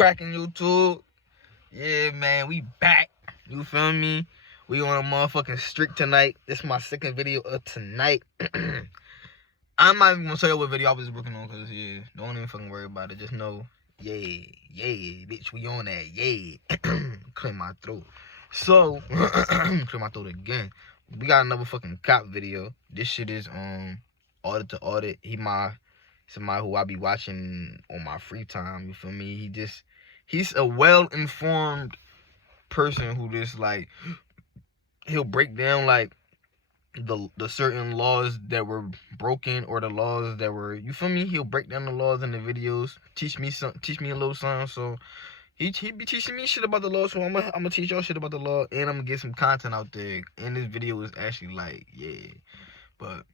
cracking YouTube? Yeah, man, we back. You feel me? We on a motherfucking streak tonight. This is my second video of tonight. I'm not even gonna tell you what video I was working on, cause yeah, don't even fucking worry about it. Just know, yeah, bitch, we on that, yeah. Clear my throat. So, clear my throat again. We got another fucking cop video. This shit is Audit to Audit. Somebody who I be watching on my free time. You feel me? He's a well-informed person who just like he'll break down like the certain laws that were broken or the laws that were, you feel me? He'll break down the laws in the videos, teach me a little something. So he be teaching me shit about the law, so I'm gonna teach y'all shit about the law, and I'm gonna get some content out there. And this video is actually like, yeah. But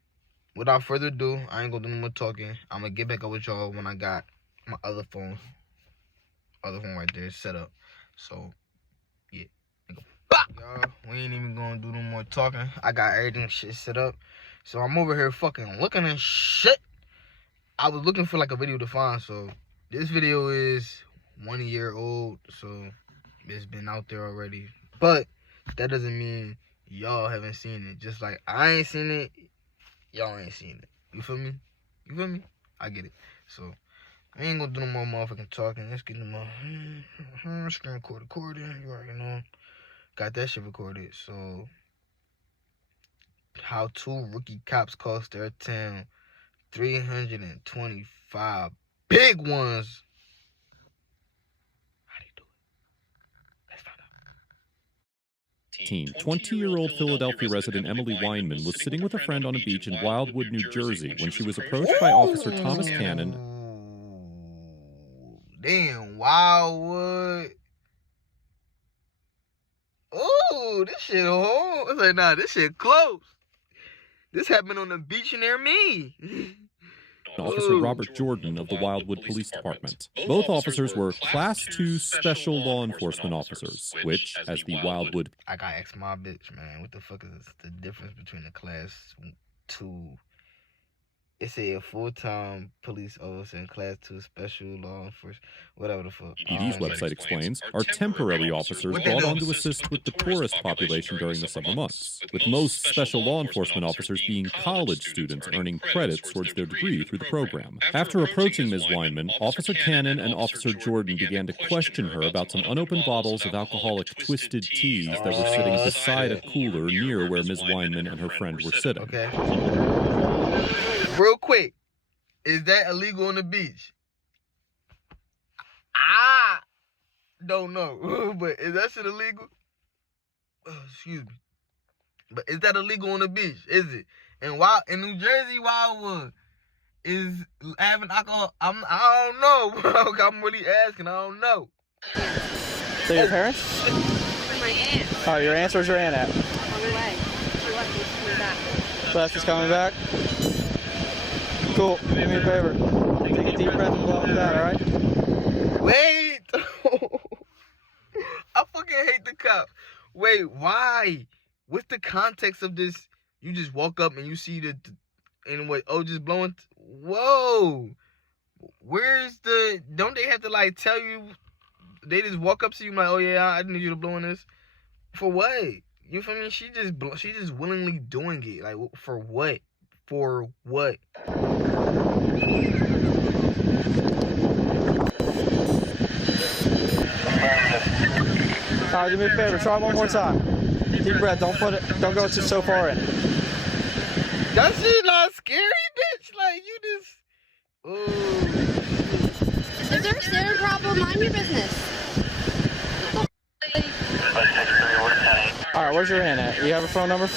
without further ado, I ain't gonna do no more talking. I'm gonna get back up with y'all when I got my other phone right there set up. So yeah, y'all, we ain't even gonna do no more talking. I got everything shit set up, so I'm over here fucking looking at shit. I was looking for like a video to find, so this video is 1 year old, so it's been out there already. But that doesn't mean y'all haven't seen it. Just like I ain't seen it, y'all ain't seen it. You feel me? You feel me? I get it. So I ain't gonna do no more motherfucking talking. Let's get the screen recording. You already know. Got that shit recorded. So how 2 rookie cops cost their town 325 big ones. How do you do it? Let's find out. 20-year-old Philadelphia resident Emily Weinman was sitting with a friend on a beach in Wildwood, New Jersey, when she was approached by Officer Thomas Cannon. Damn, Wildwood. Ooh, this shit home. It's like, nah, this shit close. This happened on the beach near me. Officer Robert Jordan of the Wildwood Police Department. Both officers were Class 2 Special Law Enforcement Officers, which, as the Wildwood... I gotta ask my bitch, man, what the fuck is the difference between the Class 2... It's a full-time police officer and Class 2 Special Law Enforcement, whatever the fuck. ED's website explains, are temporary officers brought on to assist with the tourist population during the summer months, with most special law enforcement officers being college students earning credits towards their degree through the program. After approaching Ms. Weinman, Officer Cannon and Officer Jordan began to question her about some unopened bottles of alcoholic twisted teas that were sitting beside a cooler near where Ms. Weinman and her friend were sitting. Okay. Real quick, is that illegal on the beach? I don't know, but is that shit illegal? Oh, excuse me. But is that illegal on the beach? Is it? And why in New Jersey, Wildwood is having alcohol? I don't know, bro. I'm really asking. I don't know. So your parents? My aunt. Oh, your aunt? Where's your aunt at? On the way. She left me coming back. So that's just coming back? Cool. Do me a favor. Take a deep breath and blow into that, alright? Wait! I fucking hate the cops. Wait, why? What's the context of this? You just walk up and you see and what? Oh, just blowing. Whoa! Where's the? Don't they have to like tell you? They just walk up to you like, oh yeah, I need you to blow in this. For what? You feel me? She just willingly doing it. Like for what? For what? Alright, do me a favor. Try one more time. Deep breath. Don't go so far in. That shit not scary, bitch. Like you just. Ooh. Is there a staring problem? Mind your business. Alright, where's your aunt at? You have a phone number?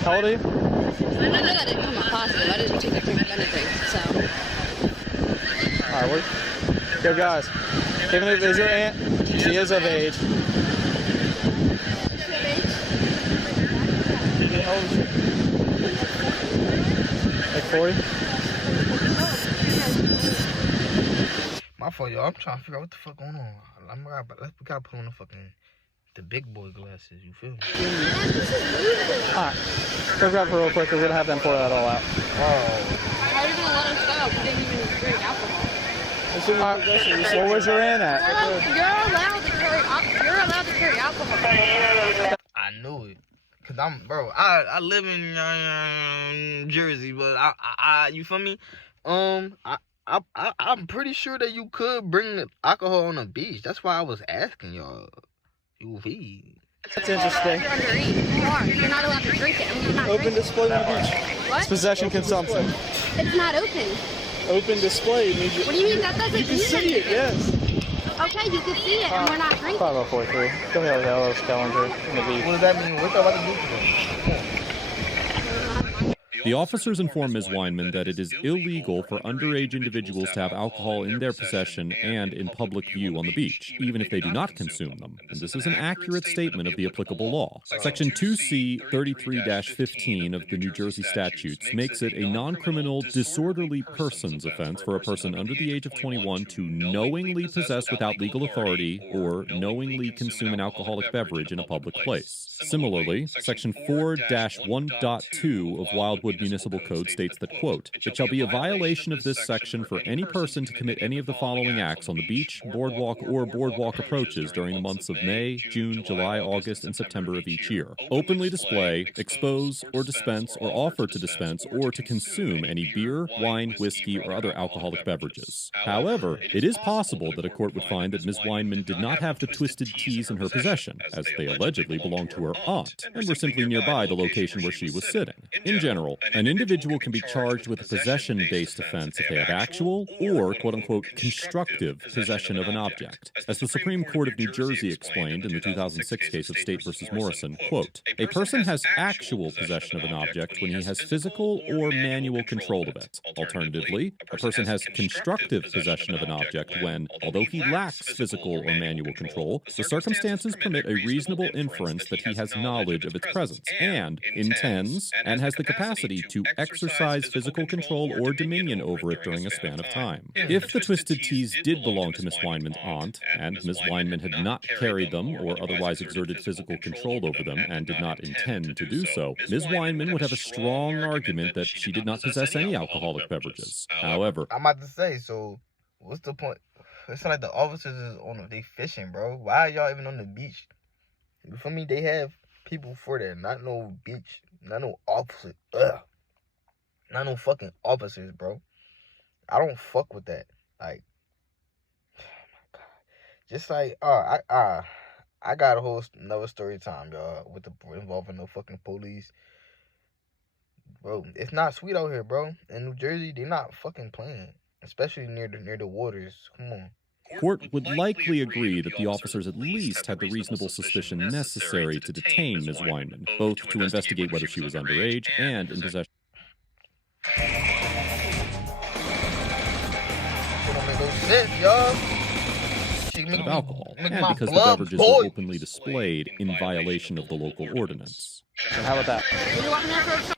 How old are you? I know that didn't come up positive. I didn't take a drink of anything, so. Alright, yo guys, even if it's your aunt, she is of age. Is she of age? How old is she? Like 40? My fault, y'all. I'm trying to figure out what the fuck going on. We gotta put on the big boy glasses. You feel me? Alright, go grab her real quick. We're gonna have them pour that all out. Oh. How are you gonna let us go? We didn't even Well, where's your aunt at? You're allowed to carry alcohol. I knew it. Cause I live in Jersey, but I you feel me? I'm pretty sure that you could bring the alcohol on the beach. That's why I was asking y'all. That's interesting. You're underage. You're not allowed to drink it. You're not Open drinking. display on the beach. What? It's possession consumption. It's not open. Open display means What do you mean that doesn't you can mean see it, anything? yes. Okay, you can see it, and we're not drinking. 5043. Come here with Hello Scavenger in the beach. What does that mean? What's that about to do to them? Come on. The officers informed Ms. Weinman that it is illegal for underage individuals to have alcohol in their possession and in public view on the beach, even if they do not consume them. And this is an accurate statement of the applicable law. Section 2C 33-15 of the New Jersey statutes makes it a non-criminal disorderly persons offense for a person under the age of 21 to knowingly possess without legal authority or knowingly consume an alcoholic beverage in a public place. Similarly, Section 4-1.2 of Wildwood Municipal Code states that, quote, "It shall be a violation of this section for any person to commit any of the following acts on the beach, boardwalk, or boardwalk approaches during the months of May, June, July, August, and September of each year. Openly display, expose, or dispense, or offer to dispense, or to consume any beer, wine, whiskey, or other alcoholic beverages." However, it is possible that a court would find that Ms. Weinman did not have the Twisted Teas in her possession, as they allegedly belonged to her aunt, and were simply nearby the location where she was sitting. In general, an individual can be charged with a possession-based offense if they have actual or, quote-unquote, constructive possession of an object. As the Supreme Court of New Jersey explained in the 2006 case of State v. Morrison, quote, "A person has actual possession of an object when he has physical or manual control of it. Alternatively, a person has constructive possession of an object when, although he lacks physical or manual control, the circumstances permit a reasonable inference that he has knowledge of its presence and intends and has the capacity to exercise physical control or dominion over it during a span of time." If the Twisted Teas did belong to Miss Weinman's aunt, and Miss Weinman had not carried them or otherwise exerted physical control over them and did not intend to do so, Ms. Weinman would have a strong argument that she did not possess any alcoholic beverages. However, I'm about to say, so what's the point? It's like the officers is they fishing, bro. Why are y'all even on the beach? You feel me? They have people for that, not no beach, not no officer. Not no fucking officers, bro. I don't fuck with that. Like, oh my god. Just like, I got a whole another story time, y'all, with involving the fucking police. Bro, it's not sweet out here, bro. In New Jersey, they're not fucking playing, especially near the waters. Come on. court would likely agree that the officers at least had the reasonable suspicion necessary to detain Ms. Weinman, both to investigate whether she was underage and in possession of alcohol, and because the beverages were openly displayed in violation of the local ordinance. And how about that? Were you walking there for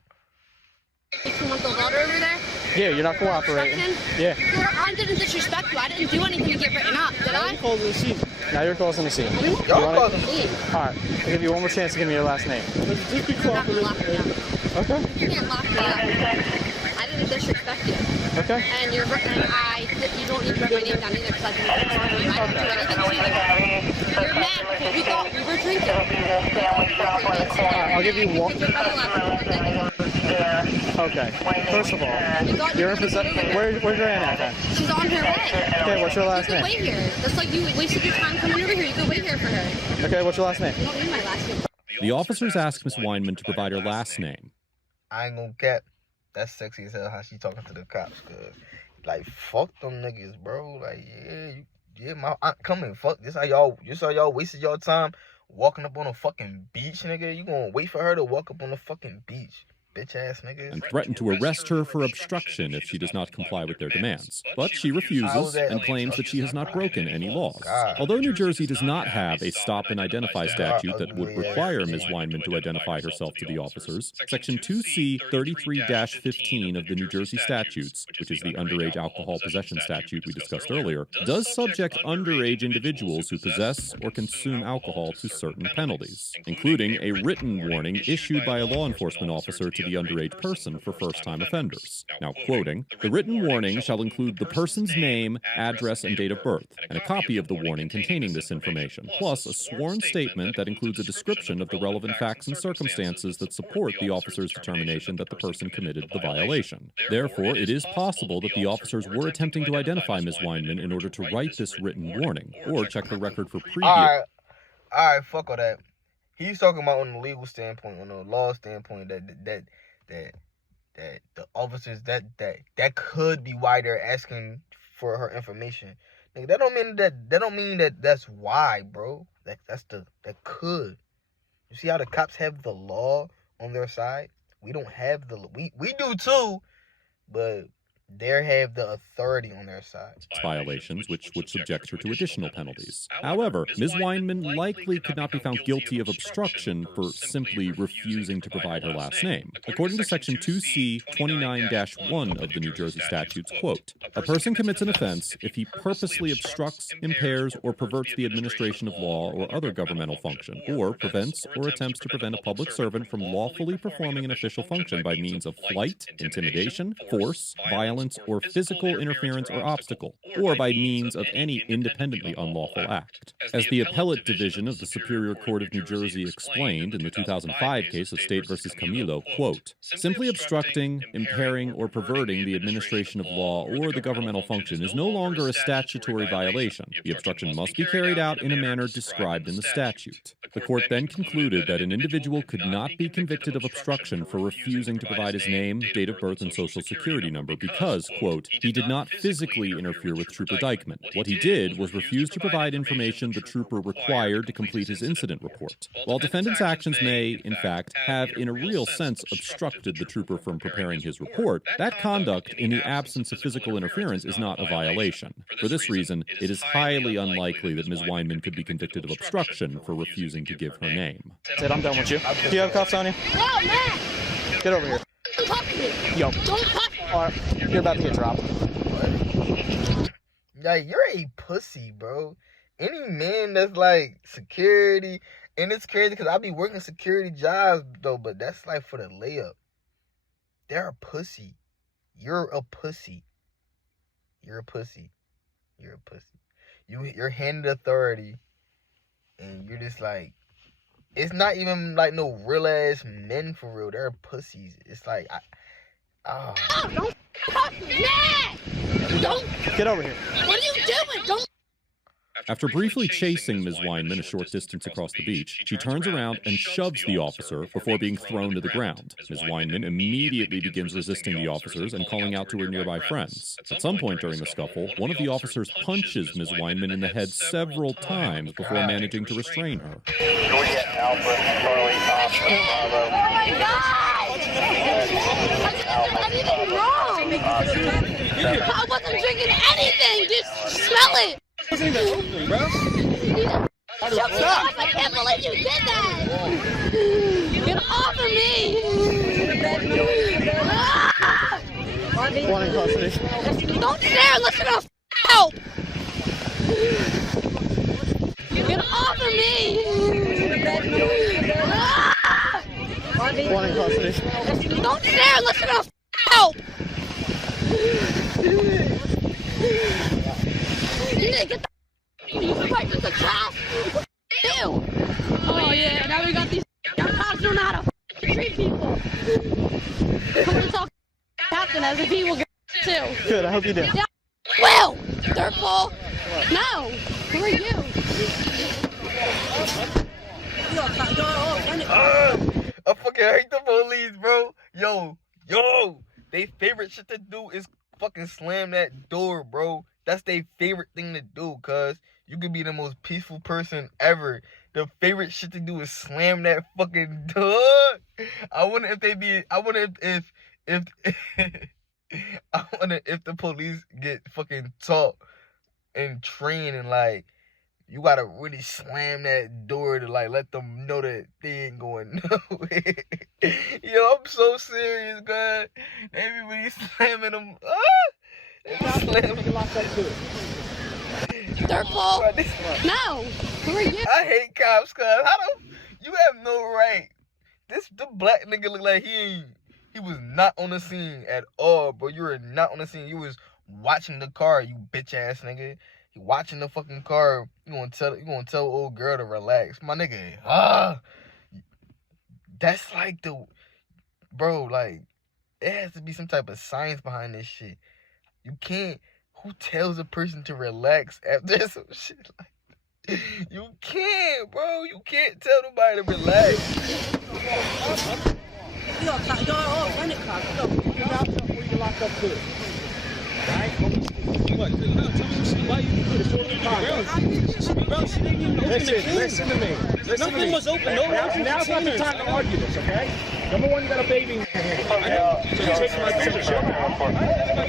18-month-old daughter over there? Yeah, you're not cooperating. Yeah. I didn't disrespect you. I didn't do anything to get written up, did I? Now you're causing a scene. Y'all causing a scene. Alright, I'll give you one more chance to give me your last name. You're not gonna lock me up. Okay. You can't lock me up. I didn't disrespect you. Okay. And you don't need to write my name down either because I didn't disrespect you. I didn't do anything to you. You're mad because you thought we were drinking. Alright, I'll give you one. Okay. First of all, you're in possession. Where's your aunt at then? She's on her way. Okay, what's your last You name? could wait here. Just like you wasted your time coming over here. You could wait here for her. Okay, what's your last name? You don't need my last name. The officers asked Ms. Weinman to provide her last name. I ain't gonna cap. That's sexy as hell how she talking to the cops, cause like fuck them niggas, bro. Like yeah, my aunt coming. Fuck this how y'all wasted y'all time walking up on a fucking beach, nigga. You gonna wait for her to walk up on the fucking beach, bitch ass nigga. And threatened to arrest her for obstruction if she does not comply with their demands. But she refuses and claims that she has not broken any laws. Although New Jersey does not have a stop and identify statute that would require Ms. Weinman to identify herself to the officers, Section 2C 33-15 of the New Jersey statutes, which is the underage alcohol possession statute we discussed earlier, does subject underage individuals who possess or consume alcohol to certain penalties, including a written warning issued by a law enforcement officer to to the underage person for first-time offenders. Now, quoting, "The written warning shall include the person's name, address, and date of birth, and a copy of the warning containing this information, plus a sworn statement that includes a description of the relevant facts and circumstances that support the officer's determination that the person committed the violation. Therefore, it is possible that the officers were attempting to identify Ms. Weinman in order to write this written warning, or check her record for previous..." Alright, fuck all that. He's talking about on the legal standpoint, on the law standpoint, that the officers that could be why they're asking for her information. Nigga, that don't mean that that's why, bro. That could. You see how the cops have the law on their side? We don't have we do too, but they have the authority on their side. Violations, which would subject her to additional penalties. However, Ms. Weinman likely could not be found guilty of obstruction for simply refusing to provide her last name. According to Section 2C 29-1 of the New Jersey statutes, quote, "A person commits an offense if he purposely obstructs, impairs, or perverts the administration of law or other governmental function, or prevents or attempts to prevent a public servant from lawfully performing an official function by means of flight, intimidation, force, violence, or physical interference or obstacle, or by means of any independently unlawful act." As the Appellate Division of the Superior Court of New Jersey explained in the 2005 case of State v. Camilo, quote, "Simply obstructing, impairing, or perverting the administration of law or the governmental function is no longer a statutory violation. The obstruction must be carried out in a manner described in the statute." The court then concluded that an individual could not be convicted of obstruction for refusing to provide his name, date of birth, and social security number because, quote, "he did not physically interfere with Trooper Dykeman. What he did was refuse to provide information the trooper required to complete his incident report." While defendant's actions may, in fact, have in a real sense obstructed the trooper from preparing his report, that conduct, in the absence of physical interference, is not a violation. For this reason, it is highly unlikely that Ms. Weinman could be convicted of obstruction for refusing to give her name. Sid, I'm done with you. Do you have cuffs on you? No, man! Get over here. Don't talk to me! Yo. Don't talk! You're about to get dropped. Like, you're a pussy, bro. Any man that's like security, and it's crazy because I be working security jobs though, but that's like for the layup. They're a pussy. You're a pussy. You're a pussy. You're a pussy. You're handed authority, and you're just like, it's not even like no real ass men for real. They're pussies. It's like Oh, don't touch me! Don't! Get over here. What are you doing? Don't! After briefly chasing Ms. Weinman a short distance across the beach, she turns around and shoves the officer before being thrown to the ground. Ms. Weinman immediately begins resisting the officers and calling out to her nearby friends. At some point during the scuffle, one of the officers punches Ms. Weinman in the head several times before managing to restrain her. Oh my God! I didn't do anything wrong! I wasn't drinking anything! Just smell it! Stop! I can't believe you did that! Get off of me! One in custody. Don't stare unless you're gonna help! Get off of me! One in custody. Don't stare unless you're gonna help! You need to get the right to the trash! Ew! Oh yeah, now we got these young cops don't know how to treat people! I'm gonna talk to Captain as if he will get too! Good, I hope you do. Yeah. Will! Dirtball! No! Who are you? I fucking hate the police, bro. Yo, they favorite shit to do is fucking slam that door, bro. That's their favorite thing to do, cuz you could be the most peaceful person ever. The favorite shit to do is slam that fucking door. I wonder if the police get fucking taught and trained and like, you gotta really slam that door to like let them know that they ain't going nowhere. Yo, I'm so serious, God. Everybody slamming them. Dirtball! No! Who are you? I hate cops, cuz. You have no right. The black nigga look like he He was not on the scene at all, bro. You were not on the scene. You was watching the car, you bitch ass nigga. You watching the fucking car. You gonna tell old girl to relax, my nigga. That's like bro. Like, it has to be some type of science behind this shit. You can't. Who tells a person to relax after some shit like that? You can't, bro. You can't tell nobody to relax. Y'all all run it, cop. You're locked up good. Right? What? Why you put it on the bro, she didn't even open the can. Listen to me. Nothing was open. No, now's not the time to argue this, okay? Number one, you got a baby in your hand. So you're taking my picture.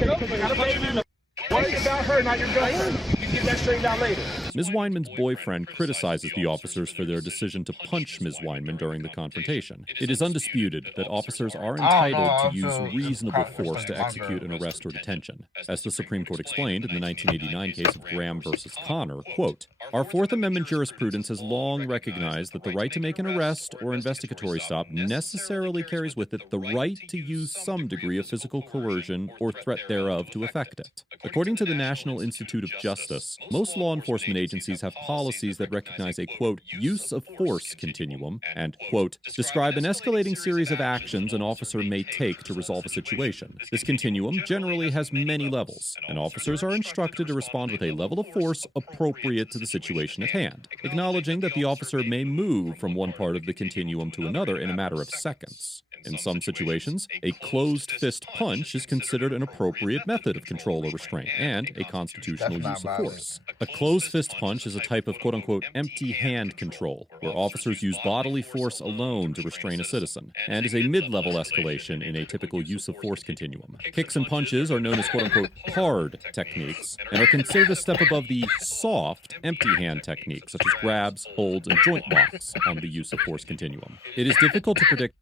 You got a baby in the worry about her, not your girlfriend. You get that straightened out later. Ms. Weinman's boyfriend criticizes the officers for their decision to punch Ms. Weinman during the confrontation. It is undisputed that officers are entitled to use reasonable force to execute an arrest or detention. As the Supreme Court explained in the 1989 case of Graham versus Connor, quote, "Our Fourth Amendment jurisprudence has long recognized that the right to make an arrest or investigatory stop necessarily carries with it the right to use some degree of physical coercion or threat thereof to effect it." According to the National Institute of Justice, most law enforcement agencies have policies that recognize a, quote, use of force continuum and, quote, describe an escalating series of actions an officer may take to resolve a situation. This continuum generally has many levels, and officers are instructed to respond with a level of force appropriate to the situation at hand, acknowledging that the officer may move from one part of the continuum to another in a matter of seconds. In some situations, a closed fist punch is considered an appropriate method of control or restraint and a constitutional use of force. A closed fist punch is a type of quote-unquote empty hand control, where officers use bodily force alone to restrain a citizen, and is a mid-level escalation in a typical use of force continuum. Kicks and punches are known as quote-unquote hard techniques and are considered a step above the soft, empty hand techniques such as grabs, holds, and joint locks on the use of force continuum. It is difficult to predict.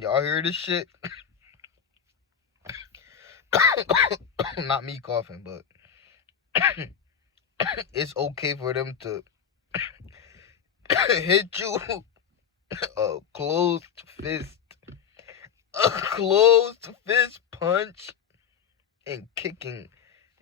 Y'all hear this shit? Not me coughing, but it's okay for them to hit you a closed fist punch, and kicking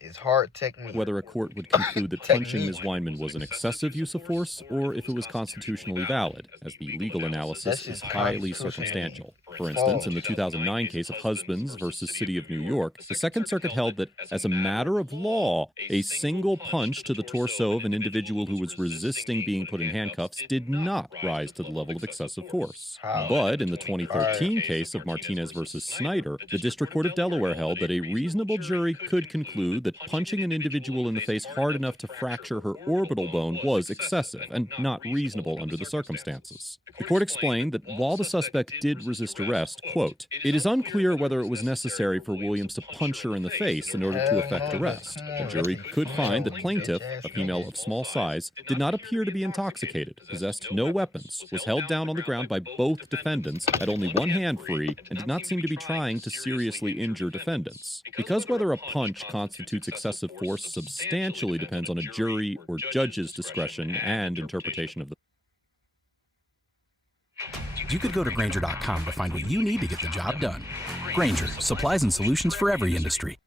is hard technique. Whether a court would conclude that punching Ms. Weinman was an excessive use of force or if it was constitutionally valid, as the legal analysis is highly circumstantial. For instance, in the 2009 case of Husbands versus City of New York, the Second Circuit held that, as a matter of law, a single punch to the torso of an individual who was resisting being put in handcuffs did not rise to the level of excessive force. But in the 2013 case of Martinez versus Snyder, the District Court of Delaware held that a reasonable jury could conclude that punching an individual in the face hard enough to fracture her orbital bone was excessive and not reasonable under the circumstances. The court explained that while the suspect did resist arrest, quote, "It is unclear whether it was necessary for Williams to punch her in the face in order to effect arrest. The jury could find that plaintiff, a female of small size, did not appear to be intoxicated, possessed no weapons, was held down on the ground by both defendants, had only one hand free, and did not seem to be trying to seriously injure defendants. Because whether a punch constitutes excessive force substantially depends on a jury or judge's discretion and interpretation of the..." You could go to Grainger.com to find what you need to get the job done. Grainger, supplies and solutions for every industry.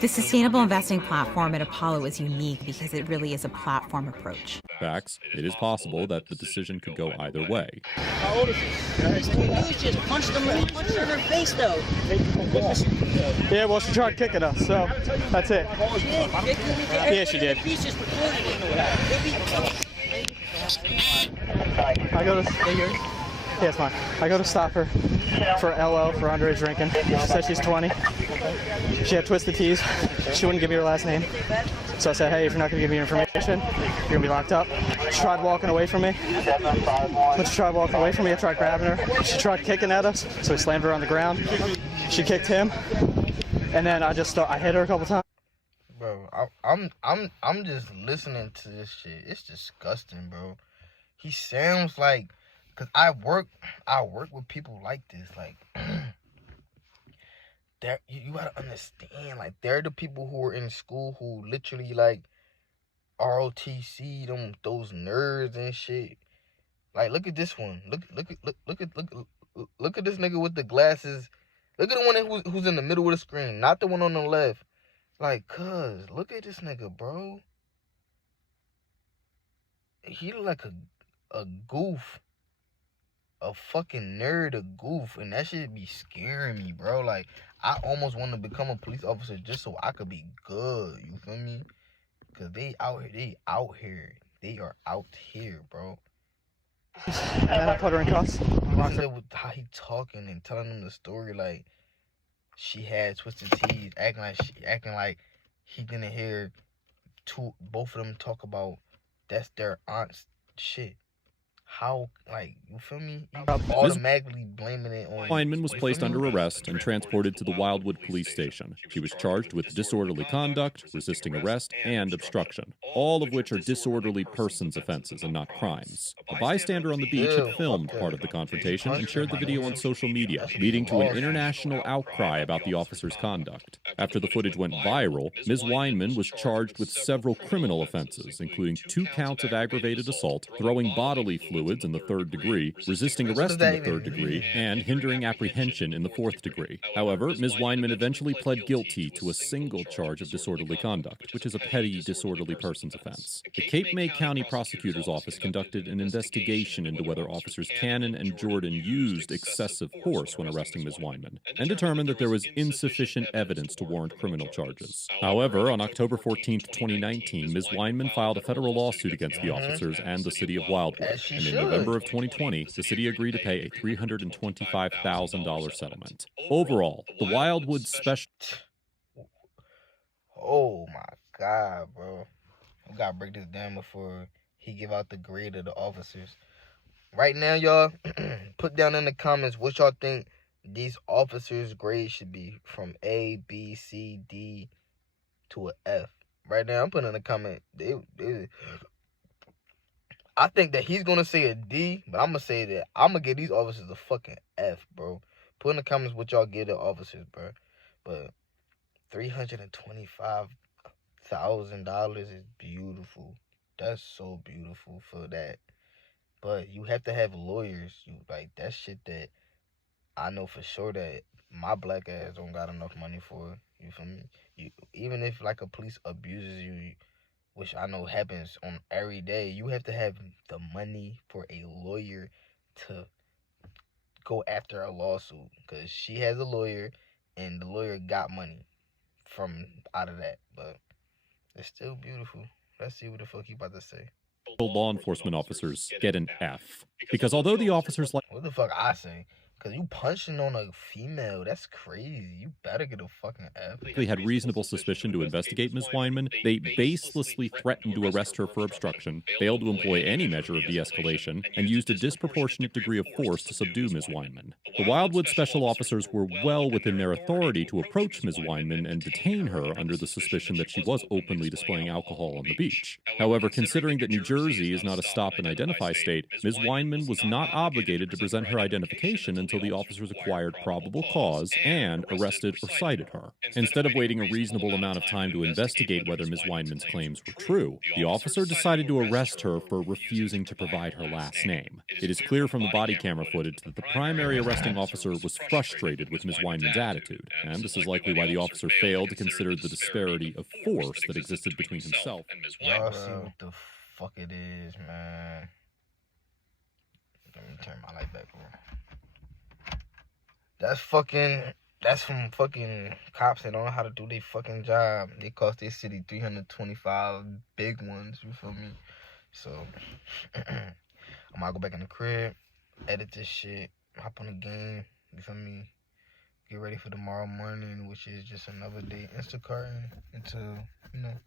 The sustainable investing platform at Apollo is unique because it really is a platform approach. Facts, it is possible that the decision could go either way. How old is she? You just punched her in her face, though. Yeah, well, she tried kicking us, so that's it. Yeah, she did. I go to... Yeah, it's fine. I go to stop her for LO, for underage drinking. She said she's 20. She had twisted tees. She wouldn't give me her last name. So I said, hey, if you're not going to give me your information, you're going to be locked up. She tried walking away from me. When she tried walking away from me, I tried grabbing her. She tried kicking at us, so we slammed her on the ground. She kicked him, and then I hit her a couple times. Bro, I'm just listening to this shit. It's disgusting, bro. He sounds like, cause I work with people like this. Like, you gotta understand. Like, they're the people who are in school who literally like ROTC those nerds and shit. Like, look at this one. Look at this nigga with the glasses. Look at the one who's in the middle of the screen, not the one on the left. Like, cuz, look at this nigga, bro. He look like a goof. A fucking nerd, a goof. And that shit be scaring me, bro. Like, I almost want to become a police officer just so I could be good. You feel me? Because they out here. They are out here, bro. And then I put her in cuffs. With how he talking and telling them the story, like she had twisted teeth, acting like he didn't hear both of them talk about that's their aunt's shit. How, like, you feel me? Automatically blaming it on... Weinman was placed under arrest and transported to the Wildwood Police Station. She was charged with disorderly conduct, resisting arrest, and obstruction, all of which are disorderly persons offenses and not crimes. A bystander on the beach had filmed part of the confrontation and shared the video on social media, leading to an international outcry about the officer's conduct. After the footage went viral, Ms. Weinman was charged with several criminal offenses, including 2 counts of aggravated assault, throwing bodily fluids in the 3rd degree, resisting arrest in the 3rd degree, and hindering apprehension in the 4th degree. However, Ms. Weinman eventually pled guilty to a single charge of disorderly conduct, which is a petty disorderly persons offense. The Cape May County Prosecutor's Office conducted an investigation into whether officers Cannon and Jordan used excessive force when arresting Ms. Weinman, and determined that there was insufficient evidence to warrant criminal charges. However, on October 14, 2019, Ms. Weinman filed a federal lawsuit against the officers and the city of Wildwood, and in November of 2020, the city agreed to pay a $325,000 settlement. Overall, the Wildwood Special... Oh my God, bro. We gotta break this down before he give out the grade of the officers. Right now, y'all, put down in the comments what y'all think these officers' grades should be, from A, B, C, D to an F. Right now, I'm putting in the comment. I think that he's going to say a D, but I'm going to say that I'm going to give these officers a fucking F, bro. Put in the comments what y'all give the officers, bro. But $325,000 is beautiful. That's so beautiful for that. But you have to have lawyers. Like, that shit that I know for sure that my black ass don't got enough money for. You feel me? Even if, like, a police abuses you, which I know happens on every day, you have to have the money for a lawyer to go after a lawsuit. Because she has a lawyer, and the lawyer got money from out of that. But it's still beautiful. Let's see what the fuck he about to say. Law enforcement officers get an F. Because although the officers like... What the fuck I say? Because you punching on a female, that's crazy. You better get a fucking F. They had reasonable suspicion to investigate Ms. Weinman. They baselessly threatened to arrest her for obstruction, failed to employ any measure of de-escalation, and used a disproportionate degree of force to subdue Ms. Weinman. The Wildwood special officers were well within their authority to approach Ms. Weinman and detain her under the suspicion that she was openly displaying alcohol on the beach. However, considering that New Jersey is not a stop and identify state, Ms. Weinman was not obligated to present her identification until the officers acquired probable cause and arrested or cited her. Instead of waiting a reasonable amount of time to investigate whether Ms. Weinman's claims were true, the officer decided to arrest her for refusing to provide her last name. It is clear from the body camera footage that the primary arresting officer was frustrated with Ms. Weinman's attitude, and this is likely why the officer failed to consider the disparity of force that existed between himself and Ms. Weinman. Y'all see what the fuck it is, man. Let me turn my light back on. That's from fucking cops that don't know how to do their fucking job. They cost their city 325 big ones, you feel me? So, I'm gonna go back in the crib, edit this shit, hop on the game, you feel me? Get ready for tomorrow morning, which is just another day Instacart until, you know,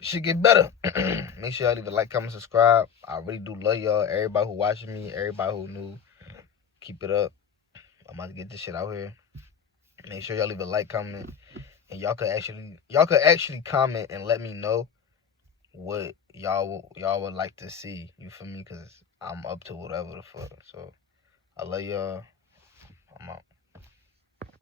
shit get better. Make sure y'all leave a like, comment, subscribe. I really do love y'all. Everybody who watching me, everybody who new, keep it up. I'm about to get this shit out here. Make sure y'all leave a like, comment, and y'all could actually comment and let me know what y'all would like to see. You feel me? Cause I'm up to whatever the fuck. So I love y'all. I'm out.